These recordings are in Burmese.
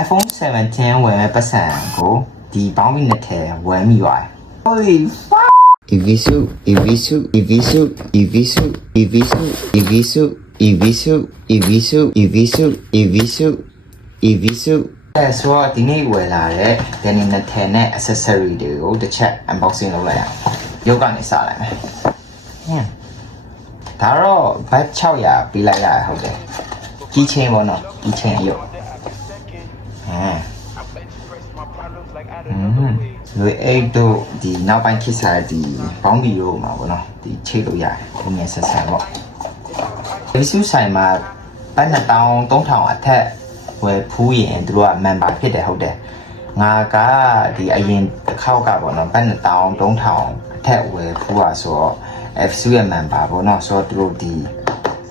iPhone 17 ဝယ်မဲ့ပတ်စံကိုဒီဘောင်းမီနဲ့ထဲဝယ်မိသွားတယ် Holy fuck Evisu Evisu Evisu Evisu Evisu Evisu Evisu Evisu Evisu Evisu Evisu ဆိုတော့ဒီနေ့ဝယ်လာတဲ့ဒီနေ့နဲ့ထဲနဲ့ accessory တွေကိုတစ်ချက် unboxing လုပ်လိုက်အောင်ရုပ်ကနေစလိုက်မယ်ဒါတော့ bag 600ပေးလိုက်ရတယ်ဟုတ်တယ်ကြီးချင်းပေါ့နော်ကြီးချင်းရုပ်လွေအိတ်တို့ဒီနောက်ပိုင်းခစ်စားဒီဘောင်းဘီရိုမှာပေါ့နော်ဒီချိတ်လို့ရတယ်ဘုံငယ်ဆက်ဆံပေါ့ဒီစုဆိုင်မှာပတ်2000 3000အထက်ဝယ်ဖူးရင်တို့က member ဖြစ်တယ်ဟုတ်တယ်ငါကဒီအရင်တစ်ခေါက်ကပေါ့နော်ပတ်2000 3000အထက်ဝယ်ဖူးပါဆိုတော့ FSU ရဲ့ member ပေါ့နော်ဆိုတော့တို့ဒီ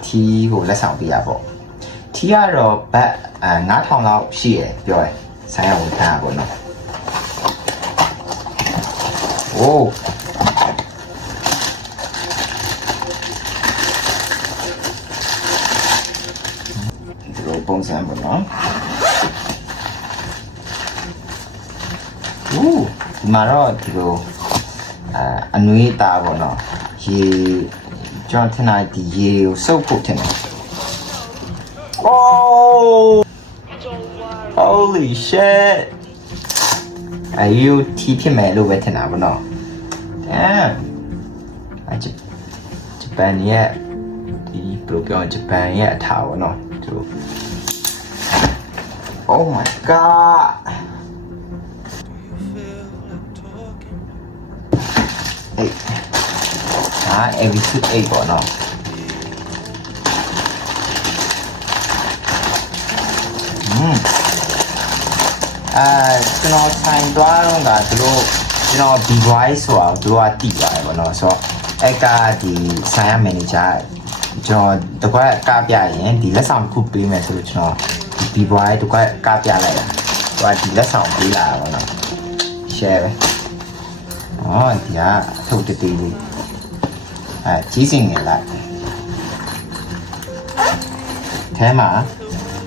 T ကိုလက်ဆောင်ပေးရပေါ့ T ကတော့ဘတ်9000လောက်ရှိရပြောရဆိုင်ရဝန်ထားပေါ့နော် Ohဒီပုံစံပေါ့နော် ဒီမှာတော့ဒီလိုအနွေးသားပေါ့နော်ရေကျွန်တော်ထင်တာဒီရေကိုစုပ်ဖို့ထင်တယ် Oh Holy shit အယူတီဖြစ်မယ်လို့ပဲထင်တာပေါ့နော် Damn ဂျပန်ရဲ့ဒီဘယ်လိုပြောဂျပန်ရဲ့အထာပေါ့နော်သူ Oh my god every 8ပေါ့နော်ကျွန်တော်ဆိုင်သွားတော့ကသူတို့ကျွန်တော် B-boy ဆိုတာသူတို့ကတည်ပါတယ်ပေါ့နော်ဆိုတော့အဲ့ကဒီဆိုင်ရ manager ကျွန်တော်တကွက်ကပြရင်ဒီလက်ဆောင်တစ်ခုပေးမယ်ဆိုလို့ကျွန်တော်ဒီ B-boy တကွက်ကပြလိုက်တာသူကဒီလက်ဆောင်ပေးလာတာပေါ့နော် share ပဲဒီကအထုပ်တေးလေးကြီးစင်နေလိုက်ထဲမှာ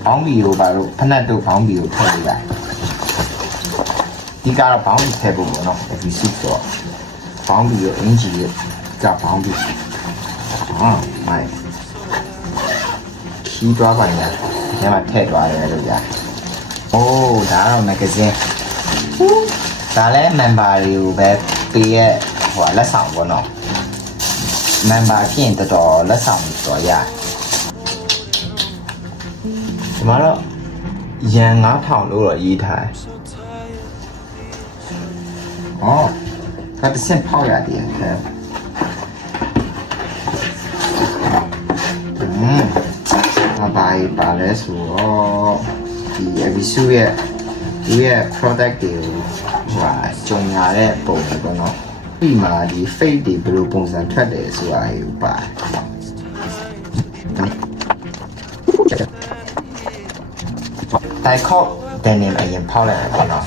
ဘောင်းဘီကိုပါလို့ဖက်နက်တို့ဘောင်းဘီကိုထည့်လိုက်ဒီကတော့ဘောင်းဘီထည့်ဖို့ပေါ့နော်ဒီစုတော့ဘောင်းဘီကိုအင်ဂျီကဘောင်းဘီမိုင်ခီးသွားပါညာဒီထဲမှာထည့်သွားတယ်လို့ကြာအိုးဒါတော့မဂ္ဂဇင်းဒါလည်း member တွေကိုပဲပေးရဟိုလက်ဆောင်ပေါ့နော် member ဖြစ်ရင်တော်လက်ဆောင်တော်ရဒီမှာတော့ရန်9000လို့တော့ရေးထားဒါတစ်ဆင့်ပေါက်ရတယ်ခဲပါလဲဆိုတော့ဒီ Evisu ရဲ့ဒီရဲ့ product တွေကိုကြုံရတဲ့ပုံပဲပေါ့နော်ဒီမှာဒီ fake တွေဘယ်လိုပုံစံထွက်တယ်ဆိုတာကိုပါတိုင်ခေါက်ဒန်နီအရင်ဖောက်လိုက်တယ်နော်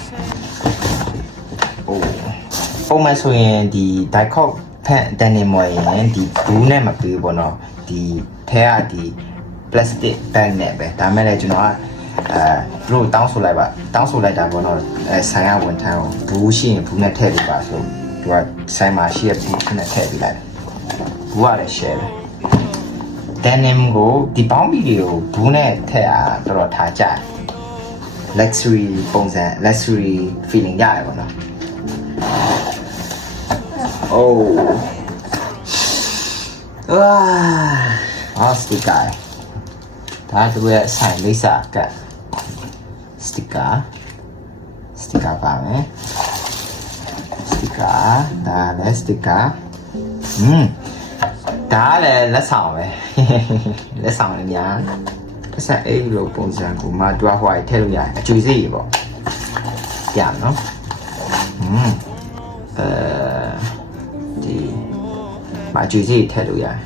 ပုံမှန်ဆိုရင်ဒီတိုင်ခေါက်ဖက်ဒန်နီမွေရင်ဒီဘူးနဲ့မပေးဘူးနော်ဒီထဲကဒီ plastic bag နဲ့ပဲဒါမဲ့လည်းကျွန်တော်ကတို့တောင်းဆိုလိုက်တာပေါ့နော်ဆိုင်ရဝန်ထမ်းကိုဘူးရှိရင်ဘူးနဲ့ထည့်ပေးပါဆိုသူကဆိုင်မှာရှိတဲ့ဘူးနဲ့ထည့်ပေးလိုက်ဘူးကလည်း share ပဲ denim ကိုဒီပေါင်းဘီတွေကိုဘူးနဲ့ထည့်အားတော်တော်ထားကြ luxury ပုံစံ luxury feeling ရတယ်ပေါ့နော် sticker ဒါတို့ရဲ့ဆိုင်လိပ်စာက sticker ပါမယ် sticker ဒါလည်း sticker ဒါလည်းလက်ဆောင်ပဲလက်ဆောင်လည်းညာပတ်စံအဲ့လိုပုံစံကိုမှတွားဟွာထည့်လို့ရတယ်အကျွေးစိတ်ပေါ့ရနော်ဒီမှာအကျွေးစိတ်ထည့်လို့ရတယ်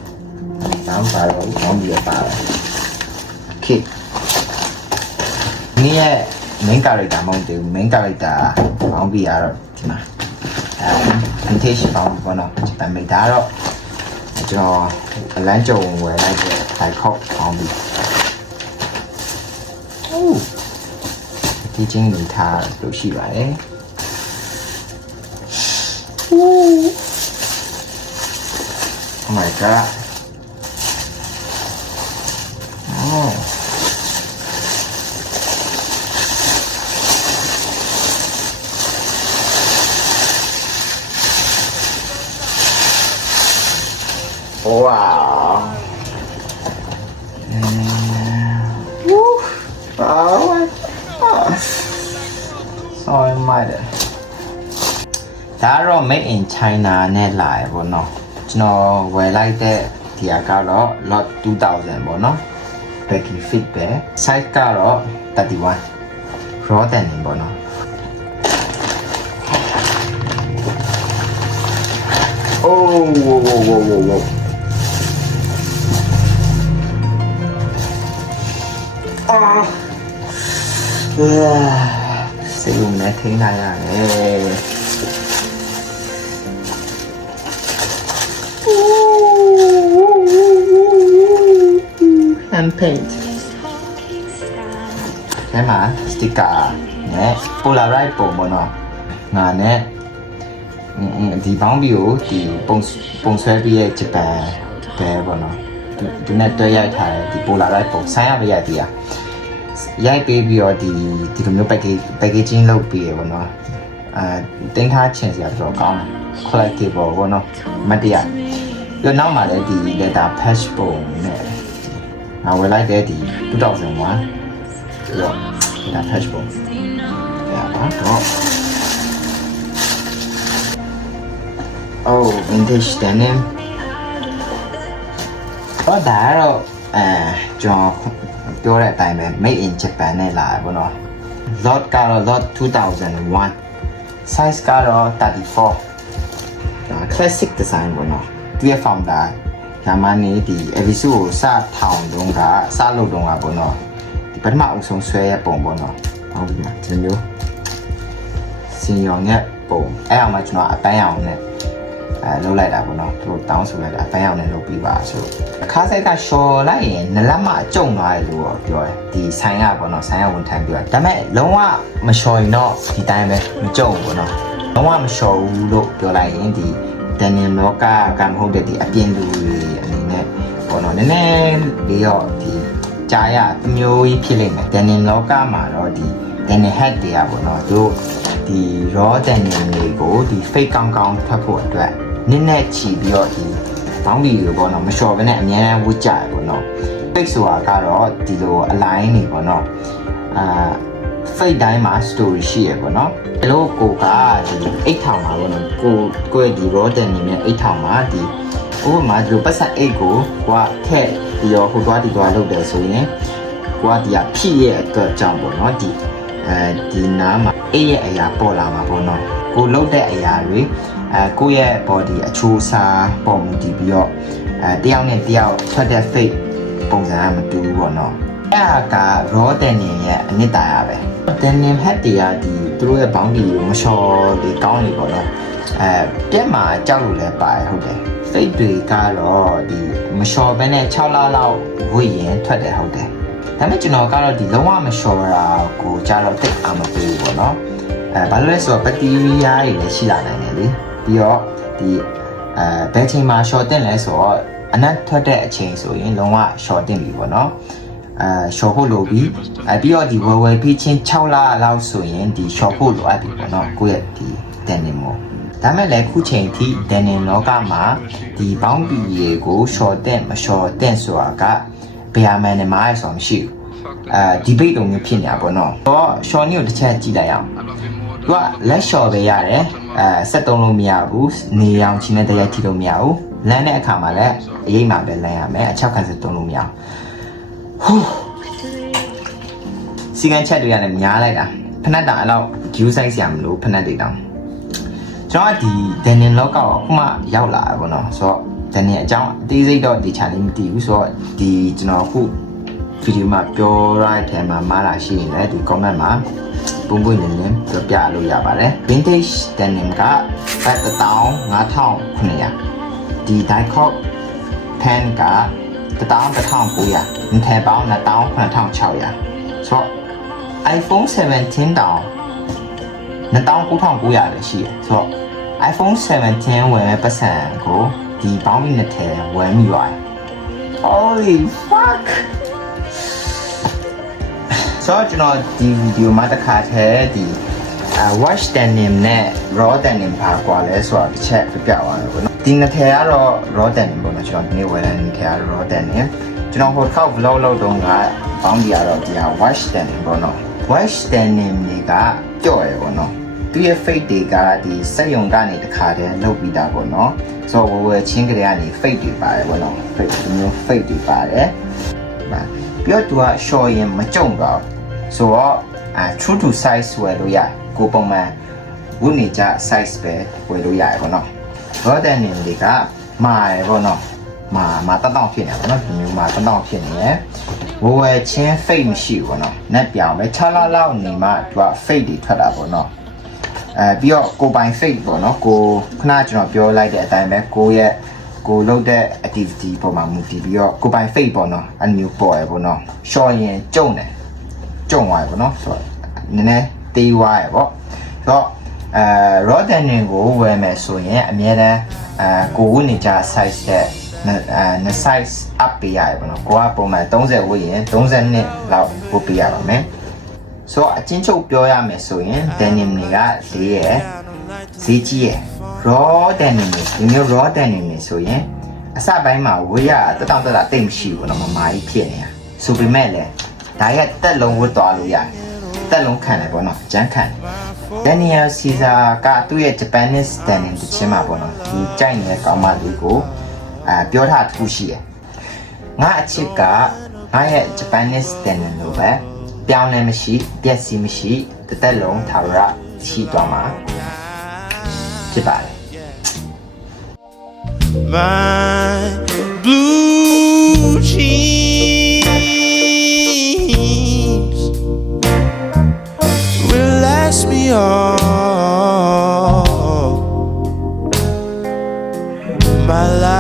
တောင်းပါတော့ဘောင်းပြီးပါလာခေဒီရဲ့ main character မဟုတ်သေးဘူး main character ဘောင်းပြီးရတော့ဒီမှာvintage ဘောင်းပေါ့နော်ဂျပန်မိသားတော့ကျွန်တော်အလန်းကြုံဝယ်လိုက်တဲ့တိုင်ခေါက်ဘောင်းပြီးဒီ packaging နေထားလို့ရှိပါတယ် Oh my god oh wow Woo. Oh my god so excited ဒါတော့ made in China နဲ့လာရပေါ့နော်ကျွန်တော်ဝယ်လိုက်တဲ့ဒီဟာကတော့ lot 2000ပေါ့နော် packing fit ပဲ size ကတော့31 raw denim ပေါ့နော် oh whoa ah စိတ်လုံးနဲ့ထိန်းလိုက်ရတယ် hand paint แค่มาสติกเกอร์နဲ့ Polaroid ပုံပေါ့နော်ငါနဲ့ဒီဘောင်းဘီကိုဒီပုံဆွဲပြီးရဲ့ဂျပန်ပဲပေါ့နော်ဒီနဲ့တွဲရိုက်ထားတဲ့ဒီ Polaroid ပုံဆိုင်းရမရိုက်ပြီးရိုက်ပေးပြီးတော့ဒီလိုမျိုး packaging လုပ်ပြီးရပေါ့နော်တင်ထားချင်စရာတော့ကောင်းတယ် collectible ပေါ့နော်မတရားပြီးနောက်မှာလည်းဒီ letter patch ပုံနဲ့ငါဝယ်လိုက်တဲ့ဒီ2001ပြီးတော့ letter patch ပုံရပါတော့ oh vintage denim တော့ဒါတော့ကျွန်တော်ပြောတဲ့အတိုင်းပဲ made in Japan နဲ့လာပေါ့နော် lot ကတော့ lot 2001 size ကတော့34 classic design ပေါ့နော်သူရဲ့ founder ယာမနီဒီ Evisu ကိုစထောင်တုန်းကစလုပ်တုန်းကပေါ့နော်ဒီပထမအုပ်ဆုံးဆွဲရပုံပေါ့နော်ဟောဒီမှာဒီမျိုးစင်ရောင်နဲ့ပုံအဲ့အောင်မှကျွန်တော်အပန်းရောင်နဲ့လုပ်လိုက်တာပေါ့နော်သူတောင်းဆိုလိုက်တာအပန်းရောင်နဲ့လုပ်ပြီးပါဆိုအခါဆိုင်ကရှော်လိုက်ရင်နလက်မအကျုံသွားတယ်လို့ပြောတယ်ဒီဆိုင်ကပေါ့နော်ဆိုင်ကဝန်ထမ်းပြောတယ်ဒါပေမဲ့လုံးဝမရှော်ရင်တော့ဒီတိုင်းပဲမကျုံဘူးပေါ့နော်လုံးဝမရှော်ဘူးလို့ပြောလိုက်ရင်ဒီတန်နေလောကကမဟုတ်တဲ့ဒီအပြင်လူတွေအနေနဲ့ပေါ့နော်နည်းနည်းလေးတော့ဒီကြားရအမျိုးကြီးဖြစ်လိမ့်မယ်တန်နေလောကမှာတော့ဒီတန်နေ head တွေကပေါ့နော်သူဒီ raw တန်နေတွေကိုဒီ fake ကောင်းကောင်းဖတ်ဖို့အတွက်နည်းနည်းချီပြီးတော့ဒီဘောင်းဘီတွေပေါ့နော်မလျှော်ဘဲနဲ့အများအားဝတ်ကြရပေါ့နော် fake ဆိုတာကတော့ဒီလို align နေပေါ့နော်fake တိုင်းမှာ story ရှိရပေါ့နော်ဒီလိုကိုကဒီ8000မှာပေါ့နော်ကိုရဲ့ဒီ raw denim နဲ့8000မှာဒီဥပမာဒီလိုပတ်ဆက်8ကိုကထက်ပြီးတော့ဟိုသွားဒီသွားလုပ်တယ်ဆိုရင်ကိုကဒီကဖြည့်ရဲ့အတွက်ကြောင့်ပေါ့နော်ဒီနားမှာ8ရဲ့အရာပေါ်လာမှာပေါ့နော်ကိုလုပ်တဲ့အရာတွေကိုယ့်ရဲ့ body အချိုးအစားပုံတည်ပြီးတော့တယောက်နဲ့တယောက်ထွက်တဲ့ fake ပုံစံကမတူဘူးပေါ့နော်အဲ့ဒါက raw denim ရဲ့အနှစ်သာရပဲ denim hat တွေကဒီသူတို့ရဲ့ဘောင်းဒီကိုမလျှော်ဒီကောင်းနေပေါ့နော်ပြက်မှာကြောက်လို့လည်းပါတယ်ဟုတ်တယ် fake တွေကတော့ဒီမလျှော်ဘဲနဲ့6လလောက်ဝတ်ရင်ထွက်တယ်ဟုတ်တယ်ဒါပေမဲ့ကျွန်တော်ကတော့ဒီလုံးဝမလျှော်တာကိုကြားတော့တိတ်အားမပေးဘူးပေါ့နော်ဘာလို့လဲဆိုတော့ဘက်တီးရီးယားတွေလည်းရှိလာနိုင်တယ်လေပြီးတော့ဒီဘယ်ချိန်မှာ short တင်လဲဆိုတော့အနက်ထွက်တဲ့အချိန်ဆိုရင်လုံးဝ short တင်ပြီပေါ့နော်short ဖို့လိုပြီးပြီးတော့ဒီဝယ်ပြီးချင်း6လလောက်ဆိုရင်ဒီ short ဖို့လိုအပ်ပြီပေါ့နော်ကိုယ့်ရဲ့ဒီ denim ကိုဒါမဲ့လည်းခုချိန်ထိ denim လောကမှာဒီဘောင်းပီတွေကို short တင်မ short တင်ဆိုတာကဘယ်မှန်းမှာဆိုမရှိဘူးdebate လိုမျိုးဖြစ်နေတာပေါ့နော်တော့ short နည်းကိုတစ်ချက်ကြည့်လိုက်အောင်သူကလက်လျှော်ပဲရတယ်ဆက်သုံးလို့မရဘူးနေအောင်ချင်းနဲ့တရက်ထိလို့မရဘူးလမ်းတဲ့အခါမှာလည်းအရေးမှာပဲလမ်းရမယ်အချောက်ခံစသုံးလို့မရဘူးစီကန်းချက်တွေကလည်းများလိုက်တာဖနက်တာအဲ့လောက် view size ရမလို့ဖနက်တွေတောင်ကျွန်တော်ကဒီ denim လောကကိုအခုမှရောက်လာတယ်ပေါ့နော်ဆိုတော့ denim အကြောင်းအသေးစိတ်တော့ဒီ channel မသိဘူးဆိုတော့ဒီကျွန်တော်အခု video မှာပြောရတဲ့ထဲမှာမှားတာရှိရင်လည်းဒီ comment မှာပုံပွင့်နေရင်ပြောပြလို့ရပါတယ် vintage denim က15900ဒီ Dicot pen က11900 နှစ်ထည်ပေါင်း19600ဆိုတော့ iPhone 17တောင်29,900ပဲရှိတယ်ဆိုတော့ iPhone 17ဝယ်မဲ့ပတ်စံကိုဒီပေါင်းပြီးနဲ့ထဲဝယ်မိပါတယ် Holy fuck ဆိုတော့ကျွန်တော်ဒီဗီဒီယိုမှာတစ်ခါတည်းဒီwash denim နဲ့ raw denim ပါကွာလဲဆိုတော့တစ်ချက်ပြသွားတယ်ပေါ့နော်ဒီနှစ်ထည်ကတော့ raw denim ပေါ့နော်ကျွန်တော်ဒီနေ့ဝယ်တဲ့နှစ်ထည်ကတော့ raw denim ကျွန်တော်ဟိုတစ်ခေါက် vlog လုပ်တော့ကပေါင်းပြရတော့ဒီဟာ wash denim ပေါ့နော် wash denim တွေကကြော့ရပေါ့နော်သူရဲ့ fade တွေကဒီစက်ရုံကနေတစ်ခါတည်းလုပ်ပြီးသားပေါ့နော်ဆိုတော့ဝယ်ချင်းကလေးကနေ fade တွေပါတယ်ပေါ့နော် fade မျိုး fade တွေပါတယ်ပြီးတော့သူက short ရင်မကြုံတော့ဆိုတော့true to size ဝယ်လို့ရတယ်ကိုပုံမှန်ဝတ်နေကြ size ပဲဝယ်လို့ရတယ်ပေါ့နော် raw denim တွေကမာရယ်ပေါ့နော်မာတောင့်ဖြစ်နေပါတော့ဒီမျိုးမာတောင့်ဖြစ်နေရယ်ဝယ်ချင်း fade မရှိဘူးပေါ့နော်နက်ပြောင်ပဲ6လလောက်နေမှသူက fade တွေထွက်တာပေါ့နော်ပြီးတော့ကိုပိုင် fade ပေါ့နော်ကိုခဏကျွန်တော်ပြောလိုက်တဲ့အတိုင်းပဲကိုလုပ်တဲ့ activity ပေါ်မှာမူတည်ပြီးတော့ကိုပိုင် fade ပေါ့နော်အမျိုးပေါ်ရယ်ပေါ့နော် short ရင်ကျုံတယ်ကျုံသွားရယ်ပေါ့နော်ဆိုတော့နည်းနည်းတေးသွားရယ်ပေါ့ဆိုတော့raw denim ကိုဝယ်မယ်ဆိုရင်အများတန်းကိုဝတ်နေကြ size တဲ့size up ပေးရတယ်ပေါ့နော်ကိုကပုံမှန်30ဝတ်ရင်32လောက်ဝတ်ပေးရပါမယ်ဆိုတော့အချင်းချုပ်ပြောရမယ်ဆိုရင် denim တွေကဈေးကြီးရယ် raw denim တွေဒီမျိုး raw denim တွေဆိုရင်အစပိုင်းမှာဝတ်ရတောင့်တတိတ်မရှိဘူးနော်မမာကြီးဖြစ်နေတာဆိုပေမဲ့လည်းဒါရက်တက်လုံးဝတ်သွားလို့ရတယ်တက်လုံးခံတယ်ပေါ့နော်ကျန်းခံတယ် Daniel Caesar ကသူ့ရဲ့ Japanese denim တခြင်းမှာပေါ့နော်ဒီကြိုက်နေတဲ့ကောင်မလေးကိုပြောထားတစ်ခုရှိတယ်ငါအချစ်ကငါရဲ့ Japanese denim လိုပဲပြောင်းလဲမရှိပျက်စီးမရှိတစ်သက်လုံးထာဝရရှိသွားမှာဖြစ်ပါတယ် My blue jeans will last me all my life.